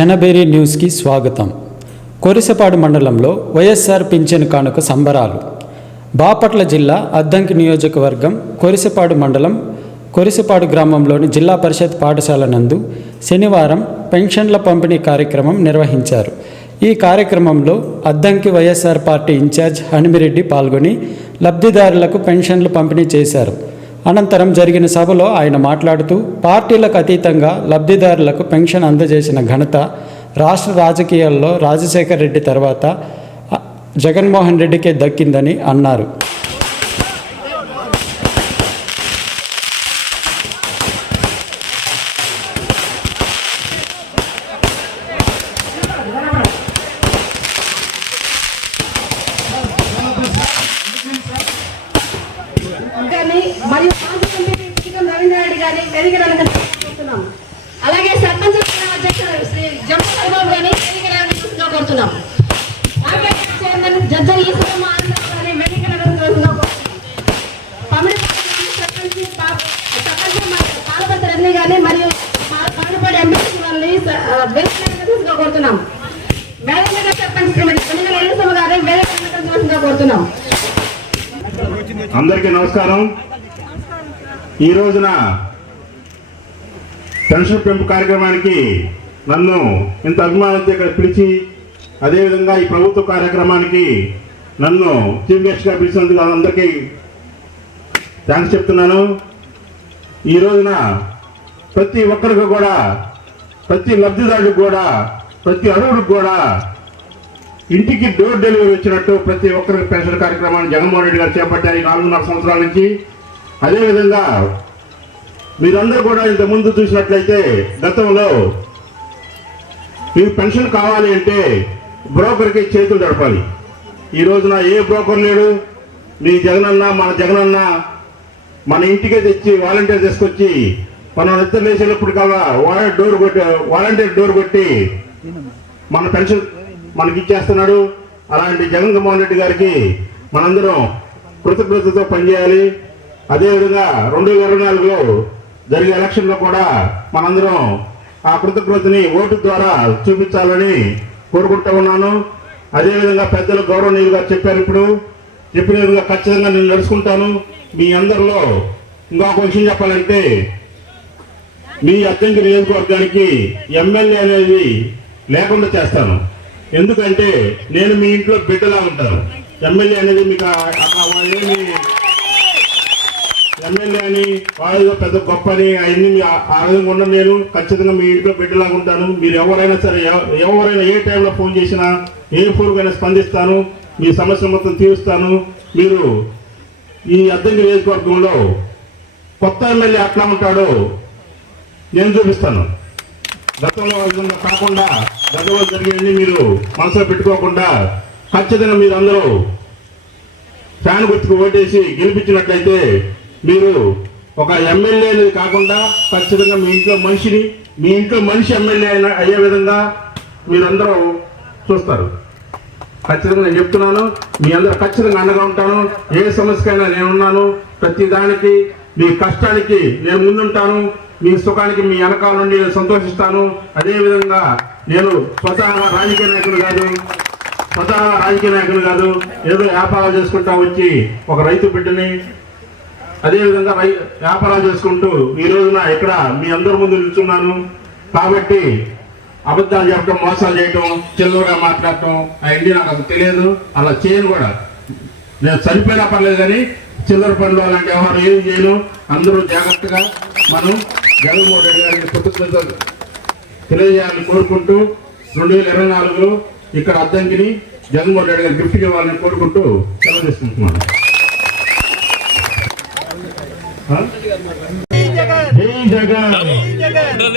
జనబేరి న్యూస్కి స్వాగతం. కొరిసపాడు మండలంలో వైఎస్ఆర్ పింఛను కానుక సంబరాలు. బాపట్ల జిల్లా అద్దంకి నియోజకవర్గం కొరిసపాడు మండలం కొరిసపాడు గ్రామంలోని జిల్లా పరిషత్ పాఠశాల నందు శనివారం పెన్షన్ల పంపిణీ కార్యక్రమం నిర్వహించారు. ఈ కార్యక్రమంలో అద్దంకి వైఎస్ఆర్ పార్టీ ఇన్ఛార్జ్ హనుమిరెడ్డి పాల్గొని లబ్ధిదారులకు పెన్షన్లు పంపిణీ చేశారు. అనంతరం జరిగిన సభలో ఆయన మాట్లాడుతూ పార్టీలకు అతీతంగా లబ్ధిదారులకు పెన్షన్ అందజేసిన ఘనత రాష్ట్ర రాజకీయాల్లో రాజశేఖర రెడ్డి తర్వాత జగన్మోహన్ రెడ్డికే దక్కిందని అన్నారు. మరియు రవీంద్రరెడ్డి గారిని వేదికలను కోరుతున్నాం. అలాగే సర్పంచ్ అధ్యక్షుడు శ్రీ జమ్మబాబు గారిని వేదికలను కోరుతున్నాం. చైర్మన్ జడ్జి ఈశ్వరమ్మ గారిని వేదికలను కోరుతున్నాం. సర్పంచ్ పాలపతి రజనీ గారిని మరియు పాలపాడు ఎంపీ వాళ్ళని వేదికలను కోరుతున్నాం. మేఘనగర్ సర్పంచ్ వెనుకల గారిని వేదికలను కోరుతున్నాం. అందరికీ నమస్కారం. ఈ రోజున పెన్షన్ పెంపు కార్యక్రమానికి నన్ను ఇంత అభిమానంతో ఇక్కడ పిలిచి, అదేవిధంగా ఈ ప్రభుత్వ కార్యక్రమానికి నన్ను చీఫ్ గెస్ట్గా పిలిచినందుకు అందరికీ థ్యాంక్స్ చెప్తున్నాను. ఈ రోజున ప్రతి ఒక్కరికి కూడా, ప్రతి లబ్ధిదారుడికి కూడా, ప్రతి అర్హుడికి కూడా ఇంటికి డోర్ డెలివరీ వచ్చినట్టు ప్రతి ఒక్కరికి పెన్షన్ కార్యక్రమాన్ని జగన్మోహన్ రెడ్డి గారు చేపట్టారు ఈ 4.5 సంవత్సరాల నుంచి. అదేవిధంగా మీరందరూ కూడా ఇంతకుముందు చూసినట్లయితే గతంలో మీకు పెన్షన్ కావాలి అంటే బ్రోకర్కి చేతులు జరపాలి. ఈ రోజున ఏ బ్రోకర్ లేడు. మీ జగనన్న, మన జగనన్న మన ఇంటికే తెచ్చి వాలంటీర్ తీసుకొచ్చి మనం నిద్ర లేచేటప్పుడు కల్లా వాలంటీర్ డోర్ కొట్టి మన పెన్షన్ మనకి ఇచ్చేస్తున్నాడు. అలాంటి జగన్మోహన్ రెడ్డి గారికి మనందరం కృతజ్ఞతతో పనిచేయాలి. అదేవిధంగా 2024లో జరిగే ఎలక్షన్లో కూడా మనందరం ఆ కృతజ్ఞతని ఓటు ద్వారా చూపించాలని కోరుకుంటూ ఉన్నాను. అదేవిధంగా పెద్దలు గౌరవనీయులు గారు చెప్పారు, ఇప్పుడు చెప్పిన విధంగా ఖచ్చితంగా నేను నడుచుకుంటాను. మీ అందరిలో ఇంకొక విషయం చెప్పాలంటే, మీ అద్దంకి నియోజకవర్గానికి ఎమ్మెల్యే అనేది లేకుండా చేస్తాను. ఎందుకంటే నేను మీ ఇంట్లో బిడ్డలా ఉంటాను. ఎమ్మెల్యే అనేది మీకు ఏమి ఎమ్మెల్యే అని వాళ్ళు పెద్ద గొప్ప అని అవన్నీ ఆ విధంగా ఉండను. నేను ఖచ్చితంగా మీ ఇంట్లో బిడ్డలాగా ఉంటాను. మీరు ఎవరైనా సరే, ఎవరైనా ఏ టైంలో ఫోన్ చేసినా, ఏ ఫోన్కైనా స్పందిస్తాను. మీ సమస్య మొత్తం తీరుస్తాను. మీరు ఈ అద్దంకి నియోజకవర్గంలో కొత్త ఎమ్మెల్యే అట్లా ఉంటాడో నేను చూపిస్తాను. గతంలో కాకుండా గతంలో జరిగేది మీరు మనసులో పెట్టుకోకుండా ఖచ్చితంగా మీరు అందరూ ఫ్యాన్ గుర్తుకు ఓటేసి గెలిపించినట్లయితే మీరు ఒక ఎమ్మెల్యే అనేది కాకుండా ఖచ్చితంగా మీ ఇంట్లో మనిషి ఎమ్మెల్యే అయ్యే విధంగా మీరందరూ చూస్తారు. ఖచ్చితంగా నేను చెప్తున్నాను. మీ అందరూ ఖచ్చితంగా అండగా ఉంటాను. ఏ సమస్యకైనా నేనున్నాను. ప్రతి దానికి మీ కష్టానికి నేను ముందుంటాను. మీ సుఖానికి మీ వెనకాల నుండి నేను సంతోషిస్తాను. అదేవిధంగా నేను స్వతహాగా రాజకీయ నాయకులు కాదు, ఏదో వ్యాపారాలు చేసుకుంటా వచ్చి ఒక రైతు బిడ్డని, అదేవిధంగా వ్యాపారాలు చేసుకుంటూ ఈ రోజున ఇక్కడ మీ అందరి ముందు నిల్చున్నాను. కాబట్టి అబద్ధాలు చెప్పడం, మోసాలు చేయటం, చిల్లరగా మాట్లాడటం అవన్నీ నాకు అసలు తెలియదు. అలా చేయను కూడా. నేను చనిపోయినా పర్లేదు కానీ చిల్లర పనులు అలాంటి వ్యవహారం ఏం చేయను. అందరూ జాగ్రత్తగా మనం జగన్మోహన్ రెడ్డి గారికి కృతజ్ఞతలు తెలియజేయాలని కోరుకుంటూ 2024లో ఇక్కడ అద్దంకిని జగన్మోహన్ రెడ్డి గారు గిఫ్ట్ ఇవ్వాలని కోరుకుంటూ సెలవు తీసుకుంటున్నాను. జై జగన్.